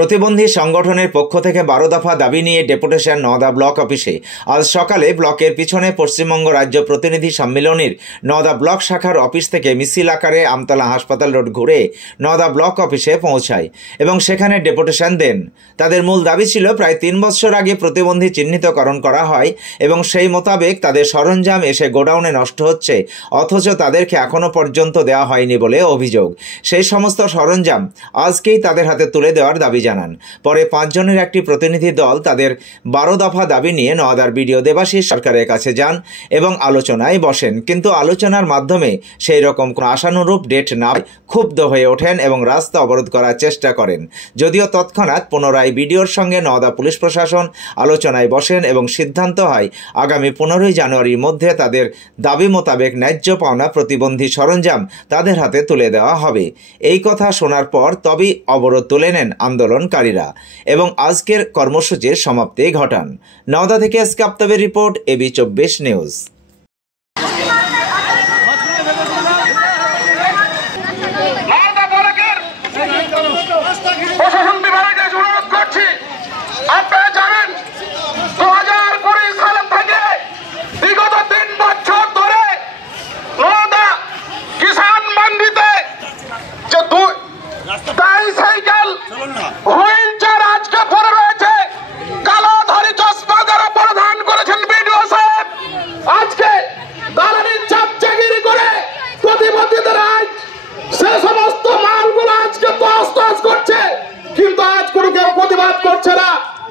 প্রতিবন্ধী সংগঠনের পক্ষ থেকে 12 দফা দাবি নিয়ে ডেপুটেশন নওদা ব্লক অফিসে আজ সকালে ব্লকের পিছনে পশ্চিমবঙ্গ রাজ্য প্রতিনিধি সম্মেলনের নওদা ব্লক শাখার অফিস থেকে মিছিল আকারে আমতলা হাসপাতাল রোড ঘুরে নওদা ব্লক অফিসে পৌঁছায় এবং সেখানে ডেপুটেশন দেন। তাদের মূল দাবি ছিল প্রায় 3 বছর আগে প্রতিবন্ধী চিহ্নিতকরণ করা হয় এবং সেই মোতাবেক তাদের সরঞ্জাম এসে গোডাউনে নষ্ট হচ্ছে, অথচ তাদেরকে এখনো পর্যন্ত দেওয়া হয়নি বলে অভিযোগ। সেই সমস্ত সরঞ্জাম আজকেই তাদের হাতে তুলে দেওয়ার দাবি জানান। পরে 5 জনের একটি প্রতিনিধি দল তাদের 12 দফা দাবি নিয়ে নওদার বিডিও দেবাশিস সরকারের কাছে যান এবং আলোচনায় বসেন, কিন্তু আলোচনার মাধ্যমে সেই রকম কোনো আশানুরূপ ডেট না ক্ষুব্ধ হয়ে ওঠেন এবং রাস্তা অবরোধ করার চেষ্টা করেন। যদিও তৎক্ষণাৎ পুনরায় বিডিওর সঙ্গে নওদা পুলিশ প্রশাসন আলোচনায় বসেন এবং সিদ্ধান্ত হয় আগামী 15 জানুয়ারির মধ্যে তাদের দাবি মোতাবেক ন্যায্য পাওনা প্রতিবন্ধী সরঞ্জাম তাদের হাতে তুলে দেওয়া হবে। এই কথা শোনার পর তবেই অবরোধ তুলে নেন আন্দোলনকারীরা এবং আজকের কর্মসূচির সমাপ্তি ঘটান। নওদা থেকে এসকে আফতাবের রিপোর্ট, এবি 24 নিউজ।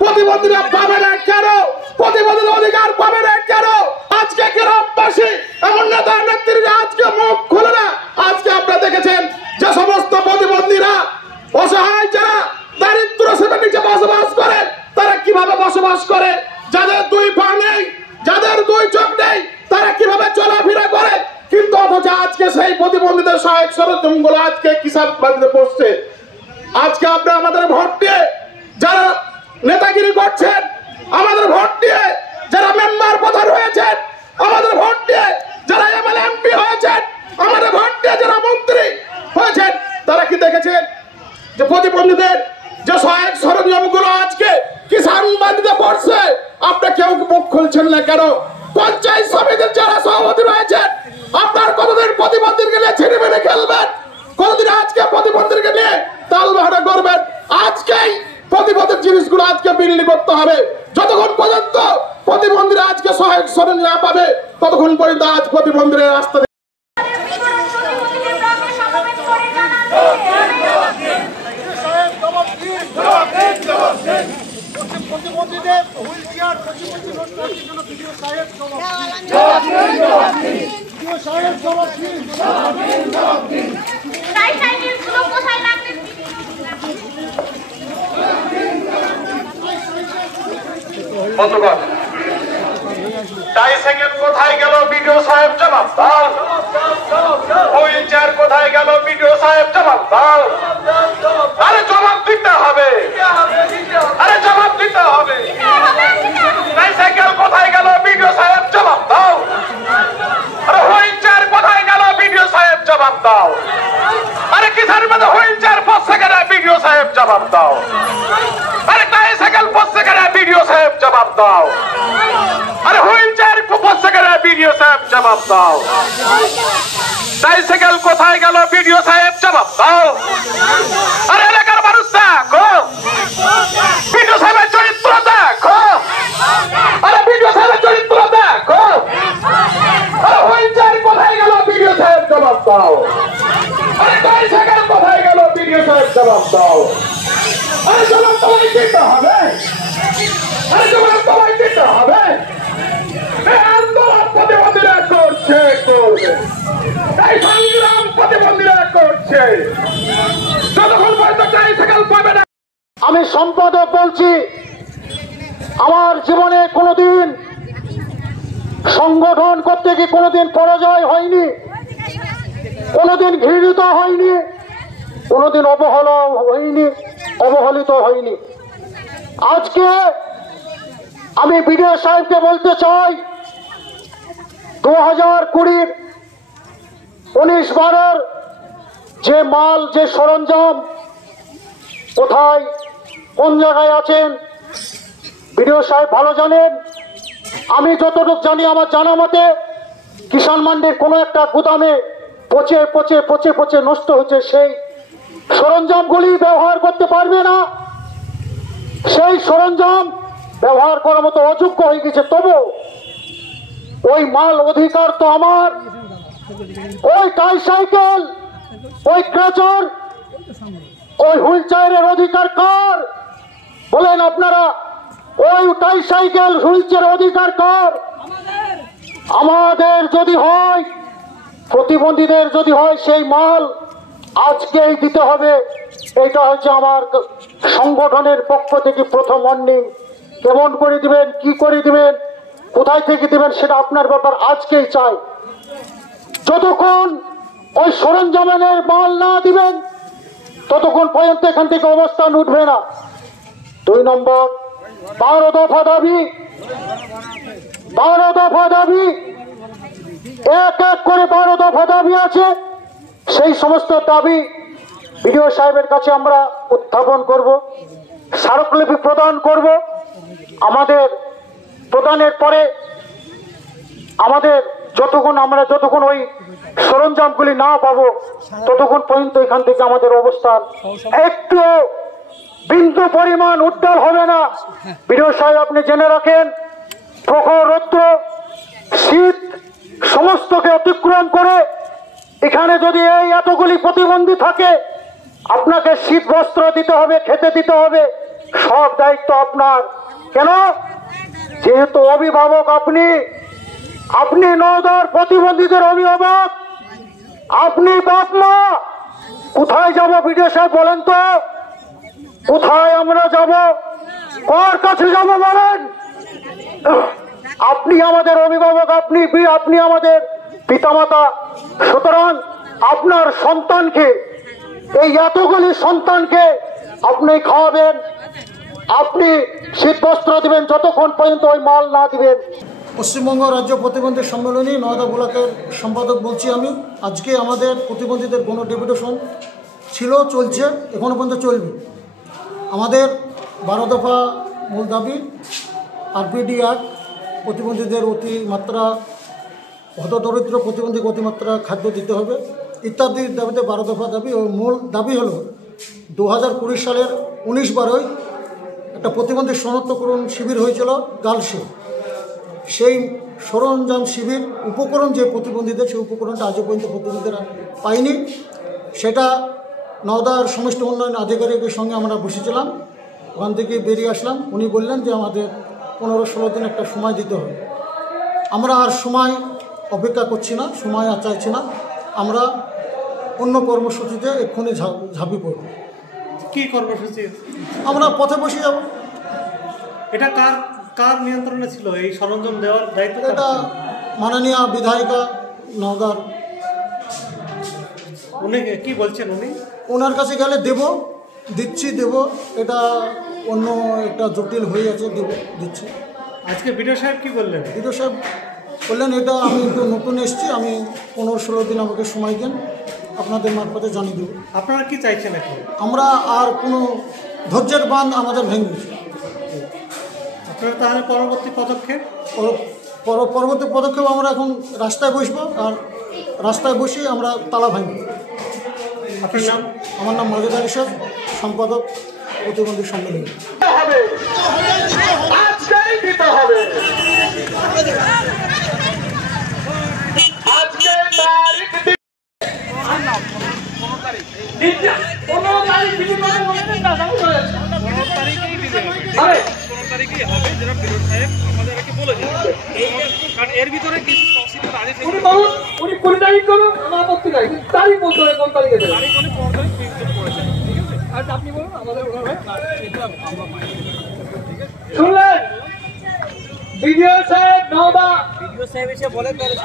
প্রতিবন্ধীরা পাবে না কেন? প্রতিবন্ধীদের অধিকার পাবে না কেন? আজকে গ্রামবাসী এমন নেতা নেত্রীরা আজকে মুখ খুলে না। আজকে আপনারা দেখেছেন যে সমস্ত প্রতিবন্ধীরা অসহায়, যারা দারিদ্র সীমার নিচে বসবাস করে, তারা কিভাবে বসবাস করে, যাদের 2 পা নেই, যাদের 2 চোখ নেই, তারা কিভাবে চলাফেরা করে, কিন্তু অথচ আজকে সেই প্রতিবন্ধীদের সহায়ক সরঞ্জামগুলো আজকে কিষাণ বাড়িতে বসছে। আজকে আপনারা আমাদের ভোট দিয়ে যারা নেতাগিরি করছেন, আমাদের ভোট দিয়ে যারা মেম্বার প্রধান হয়েছেন, আমাদের ভোট দিয়ে যারা এমএলএ এমপি হয়েছেন, আমাদের ভোট দিয়ে যারা মন্ত্রী হয়েছেন, তারা কি দেখেছেন যে প্রতিবন্ধীদের যে সহায়ক সরঞ্জামগুলো আজকে কিষাণ বাড়িতে পড়ছে? আপনারা কেউ মুখ খুলছেন না কেন? পঞ্চায়েত সমিতির যারা সভাপতি রয়েছেন, আপনার কতদিন প্রতিবন্ধীকে নিয়ে ছেড়ে মেরে খেলবেন? কতদিন আজকে প্রতিবন্ধীকে নিয়ে তালবাহানা করবেন? আজকেই প্রতিবন্ধীর জিনিসগুলো আজকে বিল্ডিং করতে হবে। যতক্ষণ পর্যন্ত প্রতিবন্ধীরা আজকে সহায়ক সরঞ্জাম পাবে, ততক্ষণ পর্যন্ত আজ প্রতিবন্ধীরা রাস্তা প্রতিবন্ধীদের হুইল চেয়ার প্রতিবন্ধী জন্য বিডিও সাহেব ট্রাইসাইকেল কোথায় গেল? বিডিও সাহেব জবাব দাও। হুইল চেয়ার কোথায় গেল? বিডিও সাহেব জবাব দাও। আরে জবাব দিতে হবে, আরে জবাব দিতে হবে। ট্রাইসাইকেল কোথায় গেল? বিডিও সাহেব জবাব দাও। আরে হুইল চেয়ার কোথায় গেল? বিডিও সাহেব জবাব দাও। আরে কিসের মধ্যে হুইল চেয়ার পড়ছে কেন? বিডিও সাহেব জবাব দাও। আরে ট্রাইসাইকেল পড়ছে কেন? বিডিও সাহেব জবাব দাও। আরে হুইল চেয়ার পড়ছে কেন? বিডিও সাহেব জবাব দাও। ট্রাইসাইকেল কোথায় গেল? বিডিও সাহেব জবাব দাও। আরে এলাকার মানুষ দেখো, বিডিও সাহেবের চরিত্র দেখো। আরে বিডিও সাহেবের চরিত্র দেখো। আরে হুইল চেয়ার কোথায় গেল? বিডিও সাহেব জবাব দাও। আরে ট্রাইসাইকেল কোথায় গেল? বিডিও সাহেব জবাব দাও। আরে জবাব তোমায় দিতে হবে, আরে জবাব তোমায় দিতে হবে। এই আন্দোলন প্রতিবন্ধীরা করছে, করবে। এই সংগ্রাম প্রতিবন্ধীরা করছে। যতক্ষণ পর্যন্ত ট্রাইসাইকেল পাবে না। আমি সম্পাদক বলছি, আমার জীবনে কোনোদিন সংগঠন করতে গিয়ে কোনোদিন পরাজয় হয়নি, কোনোদিন ঘৃণিত হয়নি, কোনোদিন অবহেলিত হয়নি। আজকে আমি বিডিও সাহেবকে বলতে চাই, 2020 19-12 যে মাল, যে সরঞ্জাম কোথায় কোন জায়গায় আছেন বিডিও সাহেব ভালো জানেন। আমি যতটুকু জানি, আমার জানা মতে কিষাণ মান্ডির কোনো একটা গুদামে পচে পচে পচে পচে নষ্ট হচ্ছে, সেই সরঞ্জামগুলি ব্যবহার করতে পারবে না, সেই সরঞ্জাম ব্যবহার করার মতো অযোগ্য হয়ে গেছে। তবু ওই মাল অধিকার তো আমার। ওই ট্রাইসাইকেল, ওই ক্রেচার, ওই হুইল চেয়ারের অধিকার কার বলেন আপনারা? ওই ট্রাইসাইকেল হুইল চেয়ারের অধিকার কার? আমাদের যদি হয়, প্রতিবন্ধীদের যদি হয়, সেই মাল আজকেই দিতে হবে। এটা হচ্ছে আমার সংগঠনের পক্ষ থেকে প্রথম ওয়ার্নিং। কেমন করে দিবেন, কি করে দিবেন, কোথায় থেকে দিবেন সেটা আপনার ব্যাপার, আজকেই চাই। যতক্ষণ ওই সরঞ্জামের মাল না দিবেন ততক্ষণ পর্যন্ত এখান থেকে অবস্থান উঠবে না। 2 নম্বর, 12 দফা দাবি, 12 দফা দাবি, এক এক করে 12 দফা দাবি আছে। সেই সমস্ত দাবি বিডিও সাহেবের কাছে আমরা উত্থাপন করব, স্মারকলিপি প্রদান করব। আমাদের প্রদানের পরে আমাদের যতক্ষণ ওই সরঞ্জামগুলি না পাবো ততক্ষণ পর্যন্ত এখান থেকে আমাদের অবস্থান একটু বিন্দু পরিমাণ উত্তাল হবে না। বিডিও সাহেব আপনি জেনে রাখেন, প্রখর রৌদ্র, শীত সমস্তকে অতিক্রম করে এখানে যদি এই এতগুলি প্রতিবন্ধী থাকে, আপনাকে শীত বস্ত্র দিতে হবে, খেতে দিতে হবে, সব দায়িত্ব আপনার। কেন? যেহেতু অভিভাবক আপনি নওদার প্রতিবন্ধীদের অভিভাবক, আপনি বাপ মা। কোথায় যাব বিডিও সাহেব বলেন তো? কোথায় আমরা যাব? কার কাছে যাব বলেন? আপনি আমাদের অভিভাবক, আপনি আমাদের পিতামাতা। সুতরাং আপনার সন্তানকে, এই এতগুলি সন্তানকে আপনি খাওয়াবেন, আপনি শীতবস্ত্র দিবেন যতক্ষণ পর্যন্ত ওই মাল না দিবেন। পশ্চিমবঙ্গ রাজ্য প্রতিবন্ধী সম্মেলনী নওদা ব্লকের সম্পাদক বলছি আমি। আজকে আমাদের প্রতিবন্ধীদের গণ ডেপুটেশন ছিল, চলছে, এখনো পর্যন্ত চলবে। আমাদের 12 দফা মূল দাবি, RPD অ্যাক্ট, প্রতিবন্ধীদের অতিমাত্রা, হতদরিদ্র প্রতিবন্ধীকে অতিমাত্রা খাদ্য দিতে হবে ইত্যাদি দাবিতে 12 দফা দাবি। ও মূল দাবি হলো 2020 সালের 19/12 একটা প্রতিবন্ধী শনাক্তকরণ শিবির হয়েছিল গার্লসে। সেই সরঞ্জাম শিবির উপকরণ যে প্রতিবন্ধীদের, সেই উপকরণটা আজও পর্যন্ত প্রতিবন্ধীরা পায়নি। সেটা নওদার সমষ্টি উন্নয়ন আধিকারিকের সঙ্গে আমরা বসেছিলাম, ওখান থেকে বেরিয়ে আসলাম। উনি বললেন যে আমাদের 15-16 দিন একটা সময় দিতে হবে। আমরা আর সময় অপেক্ষা করছি না, সময় আর চাইছি না, আমরা অন্য কর্মসূচিতে এক্ষুনি ঝাঁপিয়ে পড়ব। কি কর্মসূচি? আমরা পথে বসে যাব। এটা কার নিয়ন্ত্রণে ছিল এই সরঞ্জাম দেওয়ার দায়িত্ব? এটা মাননীয় বিধায়িকা নওদার। উনি কি বলছেন? ওনার কাছে গেলে দেব, দেব। এটা অন্য একটা জটিল হয়ে আছে, দিচ্ছি। আজকে বিডিও সাহেব কি বললেন? বিডিও সাহেব বললেন এটা আমি একটু নতুন এসেছি, আমি 15-16 দিন আমাকে সময় দেন, আপনাদের মারফতে জানিয়ে দেব। আপনারা কি চাইছেন এখন? আমরা আর কোনো ধৈর্যের বাঁধ আমাদের ভেঙে গেছে। আপনারা তাহলে পরবর্তী পদক্ষেপ? পরবর্তী পদক্ষেপ আমরা এখন রাস্তায় বসবো, আর রাস্তায় বসে আমরা তালা ভাঙব। আপনার নাম? আমার নাম মাজেদ আলী শেখ, সম্পাদক প্রতিবন্ধী সম্মেলন। আজকেই দিতে হবে, আজকে তারিখ 15 তারিখ দিতে হবে। তারিখেই হবে, যেটা বিরোধ সাহেব আমাদেরকে বলেছেন। কারণ এর ভিতরে কিছু তফসিলের আদেশ উনি 20 তারিখ করুন, আমার আপত্তি নাই। তারিখ বলতে হবে কোন তারিখে দেবেন। তারিখ উনি 15 তারিখ প্রিন্ট করেছেন, ঠিক আছে? আর আপনি বলুন আমাদের ওনার শুনলেন বিডিও সাহেব নওদা। বিডিও সাহেব এসে বলেন তাহলে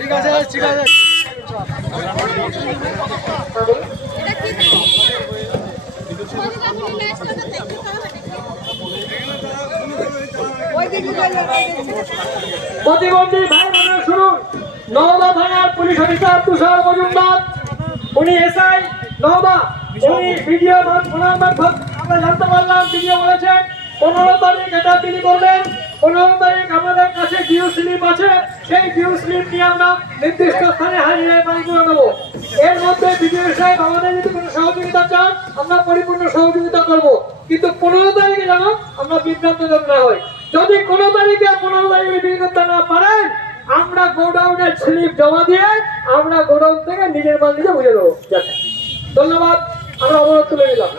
ঠিক আছে, ঠিক আছে। প্রতিবন্ধী ভাই বোনেরা শুনুন, নওদা থানার পুলিশ অফিসার তুষার মজুমদার, উনি এসআই নওদা উনি ভিডিও মারফত আমরা জানতে পারলাম, ভিডিও বলেছেন 15 তারিখ এটা বিলি করবেন, 15 তারিখ আমাদের কাছে ডিউ স্লিপ আছে, সেই ডিউ স্লিপ নিয়ে আমরা নির্দিষ্ট স্থানে হাজিরায় বাড়ি করে নেবো। এর মধ্যে ভিডিও সাহেব আমাদের যদি কোনো সহযোগিতা চান আমরা পরিপূর্ণ সহযোগিতা করব, কিন্তু 15 তারিখে যেন আমরা বিভ্রান্ত না হয়। যদি কোনো তারিখে 15 তারিখে বিলি করতে না পারেন, আমরা গোডাউনের স্লিপ জমা দিয়ে আমরা গোডাউন থেকে নিজের মাল নিজে বুঝে দেবো। ধন্যবাদ, আমরা অবরোধ তুলে নিলাম।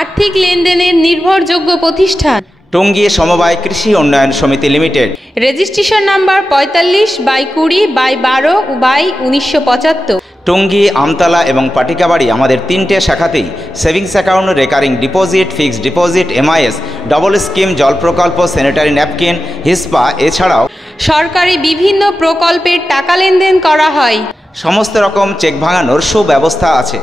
আর্থিক লেনদেনের নির্ভরযোগ্য প্রতিষ্ঠান টঙ্গী সমবায় কৃষি উন্নয়ন সমিতি limited. Registration number 45/20/12/1975। Tongi, Amtala এবং পাটিকাবাড়ি আমাদের 3টে শাখাতেই savings account, recurring deposit, fixed deposit, MIS, double scheme, জল প্রকল্প, স্যানিটারি ন্যাপকিন, হিসপা এছাড়াও সরকারি বিভিন্ন প্রকল্পের টাকা লেনদেন করা হয়। সমস্ত রকম চেক ভাঙানোর সুব্যবস্থা আছে।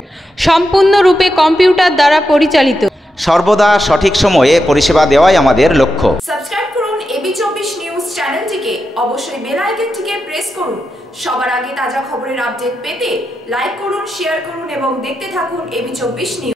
সম্পূর্ণরূপে কম্পিউটার দ্বারা পরিচালিত। সর্বদা সঠিক সময়ে পরিষেবা দেওয়াই আমাদের লক্ষ্য। সাবস্ক্রাইব করুন AB24 নিউজ চ্যানেলটিকে, অবশ্যই বেল আইকনটিকে প্রেস করুন। সবার আগে তাজা খবরের আপডেট পেতে লাইক করুন, শেয়ার করুন এবং দেখতে থাকুন AB24 নিউজ।